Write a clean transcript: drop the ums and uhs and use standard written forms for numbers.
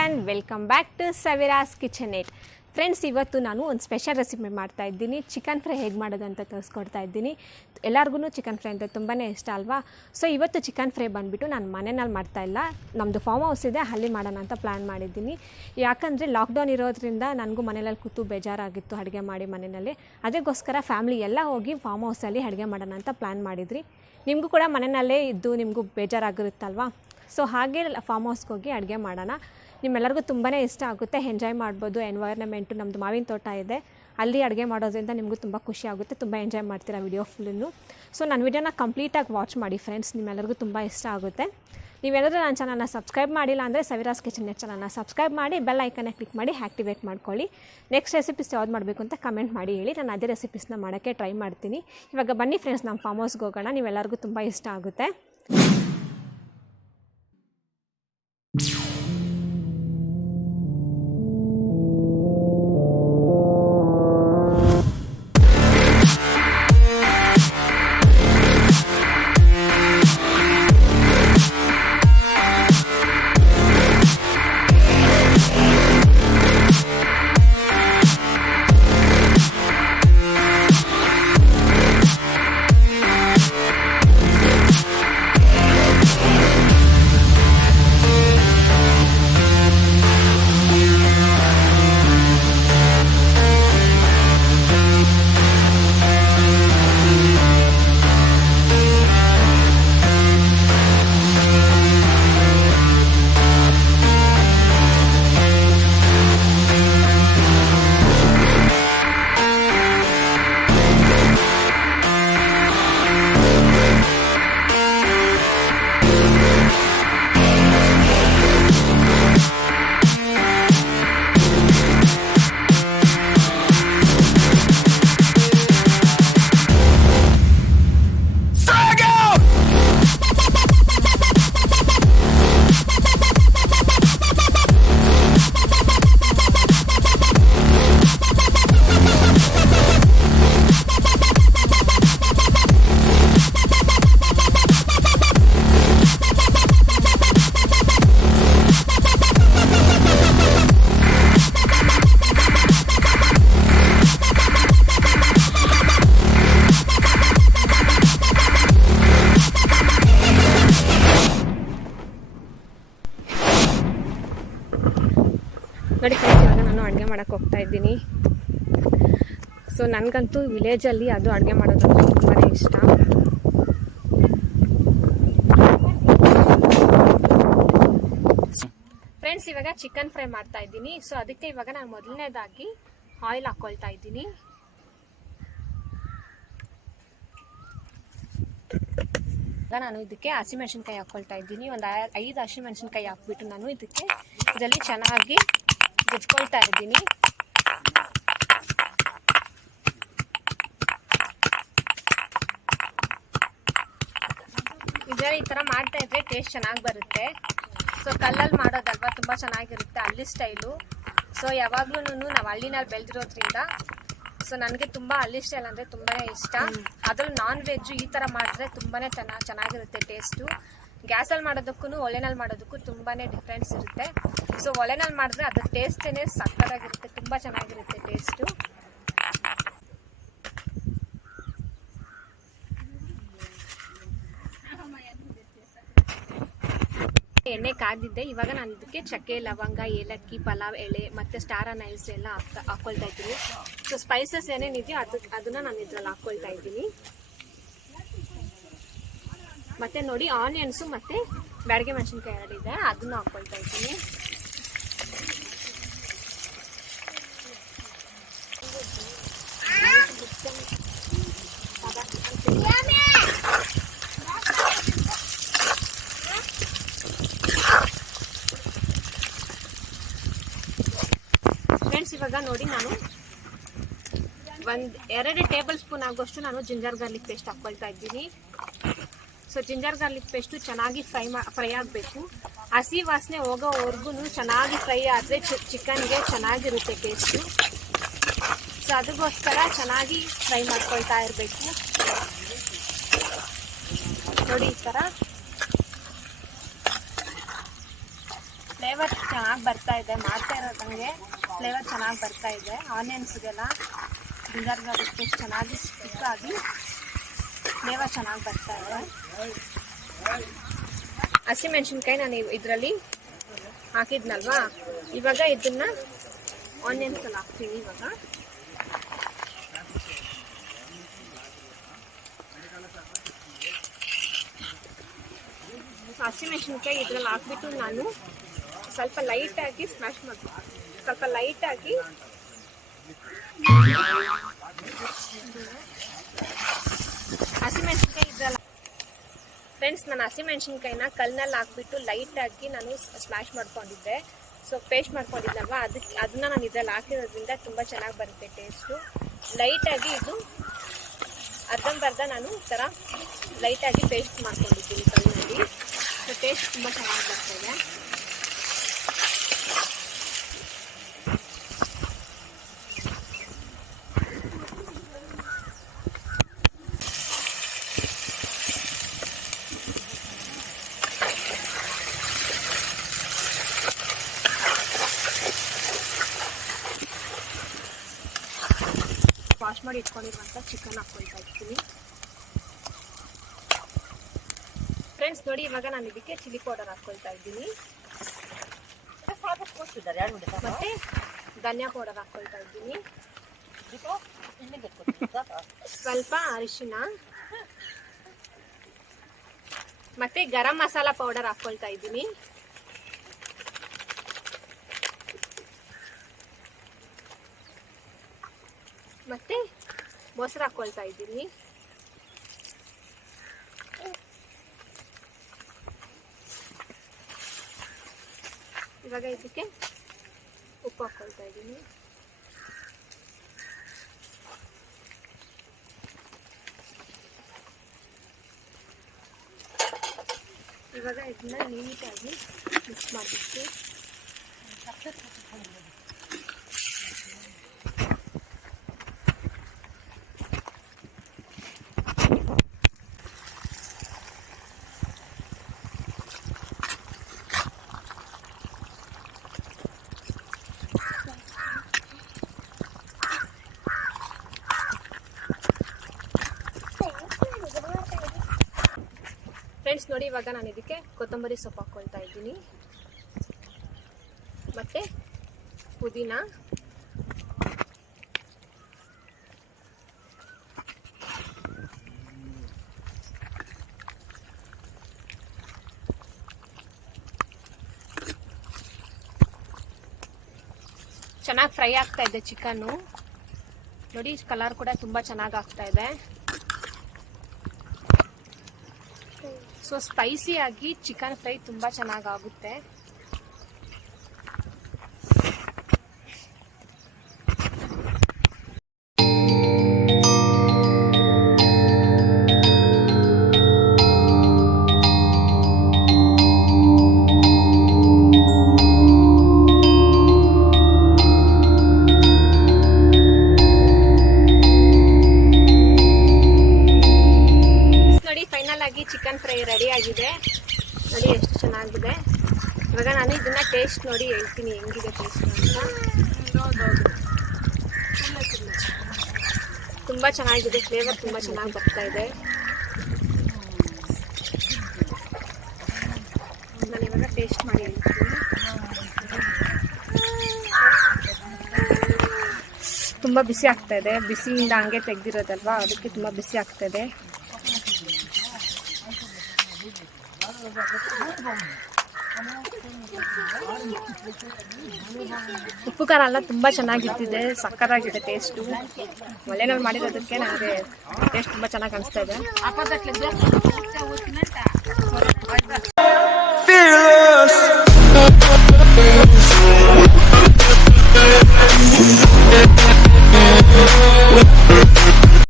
Everyone, welcome back to Savira's kitchenette. Friends, ಇವತ್ತು ನಾನು ಒಂದು ಸ್ಪೆಷಲ್ ರೆಸಿಪಿ ಮಾಡ್ತಾ ಇದ್ದೀನಿ. ಚಿಕನ್ ಫ್ರೈ ಹೇಗೆ ಮಾಡೋದು ಅಂತ ತೋರಿಸ್ಕೊಡ್ತಾ ಇದ್ದೀನಿ. ಎಲ್ಲರಿಗೂ ಚಿಕನ್ ಫ್ರೈ ಅಂತ ತುಂಬಾ ಇಷ್ಟ ಅಲ್ವಾ? ಸೊ ಇವತ್ತು ಚಿಕನ್ ಫ್ರೈ ಬಂದುಬಿಟ್ಟು ನಾನು ಮನೆಯಲ್ಲಿ ಮಾಡ್ತಾಯಿಲ್ಲ, ನಮ್ಮದು ಫಾರ್ಮ್ ಹೌಸ್ ಇದೆ, ಅಲ್ಲಿ ಮಾಡೋಣ ಅಂತ ಪ್ಲ್ಯಾನ್ ಮಾಡಿದ್ದೀನಿ. ಯಾಕಂದರೆ ಲಾಕ್ಡೌನ್ ಇರೋದ್ರಿಂದ ನನಗೂ ಮನೆಯಲ್ಲಿ ಕೂತು ಬೇಜಾರಾಗಿತ್ತು ಅಡುಗೆ ಮಾಡಿ ಮನೆಯಲ್ಲಿ. ಅದಕ್ಕೋಸ್ಕರ ಫ್ಯಾಮ್ಲಿ ಎಲ್ಲ ಹೋಗಿ ಫಾರ್ಮ್ ಹೌಸಲ್ಲಿ ಅಡುಗೆ ಮಾಡೋಣ ಅಂತ ಪ್ಲ್ಯಾನ್ ಮಾಡಿದ್ರಿ. ನಿಮಗೂ ಕೂಡ ಮನೆಯಲ್ಲೇ ಇದ್ದು ನಿಮಗೂ ಬೇಜಾರಾಗಿರುತ್ತಲ್ವಾ? ಸೊ ಹಾಗೆ ಫಾರ್ಮ್ ಹೌಸ್ಗೆ ಹೋಗಿ ಅಡುಗೆ ಮಾಡೋಣ. ನಿಮ್ಮೆಲ್ಲರಿಗೂ ತುಂಬಾ ಇಷ್ಟ ಆಗುತ್ತೆ, ಎಂಜಾಯ್ ಮಾಡ್ಬೋದು. ಎನ್ವೈರ್ನಮೆಂಟು ನಮ್ಮದು ಮಾವಿನ ತೋಟ ಇದೆ, ಅಲ್ಲಿ ಅಡುಗೆ ಮಾಡೋದ್ರಿಂದ ನಿಮಗೂ ತುಂಬ ಖುಷಿ ಆಗುತ್ತೆ, ತುಂಬ ಎಂಜಾಯ್ ಮಾಡ್ತೀರಾ ವಿಡಿಯೋ ಫುಲ್ಲನ್ನು. ಸೊ ನನ್ನ ವಿಡಿಯೋನ ಕಂಪ್ಲೀಟಾಗಿ ವಾಚ್ ಮಾಡಿ ಫ್ರೆಂಡ್ಸ್, ನಿಮ್ಮೆಲ್ಲರಿಗೂ ತುಂಬ ಇಷ್ಟ ಆಗುತ್ತೆ. ನೀವೆಲ್ಲರೂ ನನ್ನ ಚಾನಲ್ನ ಸಬ್ಸ್ಕ್ರೈಬ್ ಮಾಡಿಲ್ಲ ಅಂದರೆ ಸವಿರಾಸ್ ಕಿಚನೆಟ್ ಚಾನಲ್ನ ಸಬ್ಸ್ಕ್ರೈಬ್ ಮಾಡಿ ಬೆಲ್ ಐಕನ್ನ ಕ್ಲಿಕ್ ಮಾಡಿ ಆ್ಯಕ್ಟಿವೇಟ್ ಮಾಡ್ಕೊಳ್ಳಿ. ನೆಕ್ಸ್ಟ್ ರೆಸಿಪೀಸ್ ಯಾವ್ದು ಮಾಡಬೇಕು ಅಂತ ಕಮೆಂಟ್ ಮಾಡಿ ಹೇಳಿ, ನಾನು ಅದೇ ರೆಸಿಪೀಸ್ನ ಮಾಡೋಕ್ಕೆ ಟ್ರೈ ಮಾಡ್ತೀನಿ. ಇವಾಗ ಬನ್ನಿ ಫ್ರೆಂಡ್ಸ್, ನಮ್ಮ ಫಾರ್ಮ್ ಹೌಸ್ಗೆ ಹೋಗೋಣ. ನೀವೆಲ್ಲರಿಗೂ ತುಂಬ ಇಷ್ಟ ಆಗುತ್ತೆ. ನೋಡಿ ಫ್ರೆಂಡ್ಸ್, ಇವಾಗ ನಾನು ಅಡುಗೆ ಮಾಡೋಕ್ಕೆ ಹೋಗ್ತಾ ಇದ್ದೀನಿ. ಸೊ ನನಗಂತೂ ವಿಲೇಜಲ್ಲಿ ಅದು ಅಡುಗೆ ಮಾಡೋದಂದ್ರೆ ತುಂಬಾ ಇಷ್ಟ. ಫ್ರೆಂಡ್ಸ್, ಇವಾಗ ಚಿಕನ್ ಫ್ರೈ ಮಾಡ್ತಾ ಇದ್ದೀನಿ. ಸೊ ಅದಕ್ಕೆ ಇವಾಗ ನಾನು ಮೊದಲನೇದಾಗಿ ಆಯಿಲ್ ಹಾಕ್ಕೊಳ್ತಾ ಇದ್ದೀನಿ. ಈಗ ನಾನು ಇದಕ್ಕೆ ಹಸಿಮೆಣಸಿನ್ಕಾಯಿ ಹಾಕ್ಕೊಳ್ತಾ ಇದ್ದೀನಿ. ಒಂದು 5 ಹಸಿಮೆಣಸಿನ್ಕಾಯಿ ಹಾಕ್ಬಿಟ್ಟು ನಾನು ಇದರಲ್ಲಿ ಚೆನ್ನಾಗಿ ಗುಜ್ಕೊಳ್ತಾ ಇದ್ದೀನಿ. ಇದರಲ್ಲಿ ಈ ಥರ ಮಾಡ್ತಾ ಇದ್ರೆ ಟೇಸ್ಟ್ ಚೆನ್ನಾಗಿ ಬರುತ್ತೆ. ಸೊ ಕಲ್ಲಲ್ಲಿ ಮಾಡೋದಲ್ವಾ, ತುಂಬ ಚೆನ್ನಾಗಿರುತ್ತೆ ಹಳ್ಳಿ ಸ್ಟೈಲು. ಸೊ ಯಾವಾಗ್ಲೂ ನಾವು ಹಳ್ಳಿನಲ್ಲಿ ಬೆಳೆದಿರೋದ್ರಿಂದ ಸೊ ನನಗೆ ತುಂಬ ಹಳ್ಳಿ ಸ್ಟೈಲ್ ಅಂದರೆ ತುಂಬಾ ಇಷ್ಟ. ಅದ್ರಲ್ಲಿ ನಾನ್ ವೆಜ್ಜು ಈ ಥರ ಮಾಡಿದ್ರೆ ತುಂಬಾ ಚೆನ್ನಾಗಿರುತ್ತೆ ಟೇಸ್ಟು. ಗ್ಯಾಸಲ್ಲಿ ಮಾಡೋದಕ್ಕೂ ಒಲೆನಲ್ಲಿ ಮಾಡೋದಕ್ಕೂ ತುಂಬಾ ಡಿಫ್ರೆನ್ಸ್ ಇರುತ್ತೆ. ಸೊ ಒಲೆನಲ್ಲಿ ಮಾಡಿದ್ರೆ ಅದ್ರ ಟೇಸ್ಟೇ ಸಕ್ಕತ್ತಾಗಿರುತ್ತೆ, ತುಂಬ ಚೆನ್ನಾಗಿರುತ್ತೆ ಟೇಸ್ಟು. ಎಣ್ಣೆ ಕಾದಿದ್ದೆ. ಇವಾಗ ನಾನು ಇದಕ್ಕೆ ಚಕ್ಕೆ, ಲವಂಗ, ಏಲಕ್ಕಿ, ಪಲಾವ್ ಎಲೆ ಮತ್ತು ಸ್ಟಾರ್ ಅನೈಸ್ ಎಲ್ಲ ಹಾಕ್ಕೊಳ್ತಾ ಇದ್ದೀನಿ. ಸೊ ಸ್ಪೈಸಸ್ ಏನೇನಿದೆಯೋ ಅದನ್ನು ನಾನು ಇದ್ರಲ್ಲಿ ಹಾಕ್ಕೊಳ್ತಾ ಇದ್ದೀನಿ. ಮತ್ತು ನೋಡಿ, ಆನಿಯನ್ಸು ಮತ್ತು ಬ್ಯಾಡಗೆ ಮೆಣಸಿನ್ಕಾಯಿ ಎರಡಿದೆ, ಅದನ್ನು ಹಾಕ್ಕೊಳ್ತಾ ಇದ್ದೀನಿ. ಫ್ರೆಂಡ್ಸ್, ಇವಾಗ ನೋಡಿ ನಾನು 2 ಟೇಬಲ್ ಸ್ಪೂನ್ ಆಗುವಷ್ಟು ನಾನು ಜಿಂಜರ್ ಗಾರ್ಲಿಕ್ ಪೇಸ್ಟ್ ಹಾಕ್ಕೊಳ್ತಾ ಇದ್ದೀನಿ. ಸೊ ಜಿಂಜರ್ ಗಾರ್ಲಿಕ್ ಪೇಸ್ಟು ಚೆನ್ನಾಗಿ ಫ್ರೈ ಆಗಬೇಕು. ಹಸಿ ವಾಸನೆ ಹೋಗೋವರೆಗೂ ಚೆನ್ನಾಗಿ ಫ್ರೈ ಆದರೆ ಚಿಕನ್ಗೆ ಚೆನ್ನಾಗಿರುತ್ತೆ ಟೇಸ್ಟು. ಸೊ ಅದಕ್ಕೋಸ್ಕರ ಚೆನ್ನಾಗಿ ಫ್ರೈ ಮಾಡ್ಕೊಳ್ತಾ ಇರಬೇಕು. ನೋಡಿ ಈ ಥರ ಫ್ಲೇವರ್ ಚೆನ್ನಾಗಿ ಬರ್ತಾ ಇದೆ, ಮಾಡ್ತಾ ಇರೋದಂಗೆ ಫ್ಲೇವರ್ ಚೆನ್ನಾಗಿ ಬರ್ತಾ ಇದೆ. ಆನಿಯನ್ಸ್ಗೆಲ್ಲ ಡಿನ್ನರ್ಗೆ ಅದಕ್ಕೆ ಚೆನ್ನಾಗಿ ಸ್ಟಿಕ್ ಆಗಿ ಫ್ಲೇವರ್ ಚೆನ್ನಾಗಿ ಬರ್ತಾ ಇದೆ. ಹಸಿಮೆಣಸಿನ್ಕಾಯಿ ನಾನು ಇದರಲ್ಲಿ ಹಾಕಿದ್ನಲ್ವಾ, ಇವಾಗ ಇದನ್ನ ಆನಿಯನ್ಸ್ ಅಲ್ಲಿ ಹಾಕ್ತೀನಿ. ಇವಾಗ ಹಸಿಮೆಣಸಿನ್ಕಾಯಿ ಇದ್ರಲ್ಲಿ ಹಾಕ್ಬಿಟ್ಟು ನಾನು ಸ್ವಲ್ಪ ಲೈಟಾಗಿ ಸ್ಮ್ಯಾಶ್ ಮಾಡ್ತೀನಿ. ಸ್ವಲ್ಪ ಲೈಟಾಗಿ ಹಸಿಮೆಣಸಿನ್ಕಾಯಿ ಇದ್ರಲ್ಲ ಫ್ರೆಂಡ್ಸ್, ನಾನು ಹಸಿಮೆಣಸಿನ್ಕಾಯಿನ ಕಲ್ನಲ್ಲಿ ಹಾಕ್ಬಿಟ್ಟು ಲೈಟಾಗಿ ನಾನು ಸ್ಮ್ಯಾಶ್ ಮಾಡ್ಕೊಂಡಿದ್ದೆ. ಸೊ ಪೇಸ್ಟ್ ಮಾಡ್ಕೊಂಡಿದ್ದಲ್ವ, ಅದನ್ನ ನಾನು ಇದ್ರಲ್ಲಿ ಹಾಕಿರೋದ್ರಿಂದ ತುಂಬ ಚೆನ್ನಾಗಿ ಬರುತ್ತೆ ಟೇಸ್ಟು. ಲೈಟಾಗಿ ಇದು ಅರ್ಧಂಬರ್ಧ ನಾನು ಈ ಥರ ಲೈಟಾಗಿ ಪೇಸ್ಟ್ ಮಾಡ್ಕೊಂಡಿದ್ದೀನಿ ಕಲ್ಲಿನಲ್ಲಿ. ಸೊ ಟೇಸ್ಟ್ ತುಂಬ ಚೆನ್ನಾಗಿ ಬರ್ತದೆ. ವಾಶ್ ಮಾಡಿ ಇಟ್ಕೊಂಡಿರುವಂಥ ಚಿಕನ್ ಹಾಕ್ಕೊಳ್ತಾ ಇರ್ತೀನಿ. ಫ್ರೆಂಡ್ಸ್ ನೋಡಿ, ಇವಾಗ ನಾನು ಇದಕ್ಕೆ ಚಿಲ್ಲಿ ಪೌಡರ್ ಹಾಕ್ಕೊಳ್ತಾ ಇದ್ದೀನಿ. ಮತ್ತೆ ಧನಿಯಾ ಪೌಡರ್ ಹಾಕ್ಕೊಳ್ತಾ ಇದ್ದೀನಿ. ಸ್ವಲ್ಪ ಅರಿಶಿನ ಮತ್ತೆ ಗರಂ ಮಸಾಲ ಪೌಡರ್ ಹಾಕ್ಕೊಳ್ತಾ ಇದ್ದೀನಿ. ಮತ್ತೆ ಮೊಸರು ಹಾಕ್ಕೊಳ್ತಾ ಇದ್ದೀನಿ. ಇವಾಗ ಇದಕ್ಕೆ ಉಪ್ಪು ಹಾಕ್ಕೊಳ್ತಾ ಇದ್ದೀನಿ. ಇವಾಗ ಇದನ್ನ ನೀಟಾಗಿ ಮಿಕ್ಸ್ ಮಾಡಿಬಿಟ್ಟು ಫ್ರೆಂಡ್ಸ್ ನೋಡಿ, ಇವಾಗ ನಾನು ಇದಕ್ಕೆ ಕೊತ್ತಂಬರಿ ಸೊಪ್ಪು ಹಾಕ್ಕೊಳ್ತಾ ಇದ್ದೀನಿ. ಮತ್ತೆ ಪುದೀನ, ಚೆನ್ನಾಗಿ ಫ್ರೈ ಆಗ್ತಾ ಇದೆ ಚಿಕನ್ನು. ನೋಡಿ, ಕಲರ್ ಕೂಡ ತುಂಬ ಚೆನ್ನಾಗಿ ಆಗ್ತಾ ಇದೆ. ಸೊ ಸ್ಪೈಸಿಯಾಗಿ ಚಿಕನ್ ಫ್ರೈ ತುಂಬ ಚೆನ್ನಾಗಾಗುತ್ತೆ. ಚಿಕನ್ ಫ್ರೈ ರೆಡಿ ಆಗಿದೆ. ನೋಡಿ ಎಷ್ಟು ಚೆನ್ನಾಗಿದೆ. ಇವಾಗ ನಾನು ಇದನ್ನ ಟೇಸ್ಟ್ ನೋಡಿ ಹೇಳ್ತೀನಿ ಹೆಂಗಿದೆ ಟೇಸ್ಟ್ ಅಂತ. ತುಂಬ ಚೆನ್ನಾಗಿದೆ, ಫ್ಲೇವರ್ ತುಂಬ ಚೆನ್ನಾಗಿ ಬರ್ತಾ ಇದೆ. ನಾನು ಇವಾಗ ಟೇಸ್ಟ್ ಮಾಡಿ ಹೇಳ್ತೀನಿ. ತುಂಬ ಬಿಸಿ ಆಗ್ತಾ ಇದೆ. ಬಿಸಿಯಿಂದ ಹಂಗೆ ತೆಗ್ದಿರೋದಲ್ವಾ, ಅದಕ್ಕೆ ತುಂಬ ಬಿಸಿ ಆಗ್ತಾ ಇದೆ. ಉಪ್ಪು ಖಾರ ಎಲ್ಲ ತುಂಬ ಚೆನ್ನಾಗಿರ್ತಿದೆ, ಸಕ್ಕತ್ತಾಗಿದೆ ಟೇಸ್ಟು. ಒಳ್ಳೆನಲ್ಲಿ ಮಾಡಿರೋದಕ್ಕೆ ನನಗೆ ಟೇಸ್ಟ್ ತುಂಬ ಚೆನ್ನಾಗಿ ಅನಿಸ್ತಾ ಇದೆ.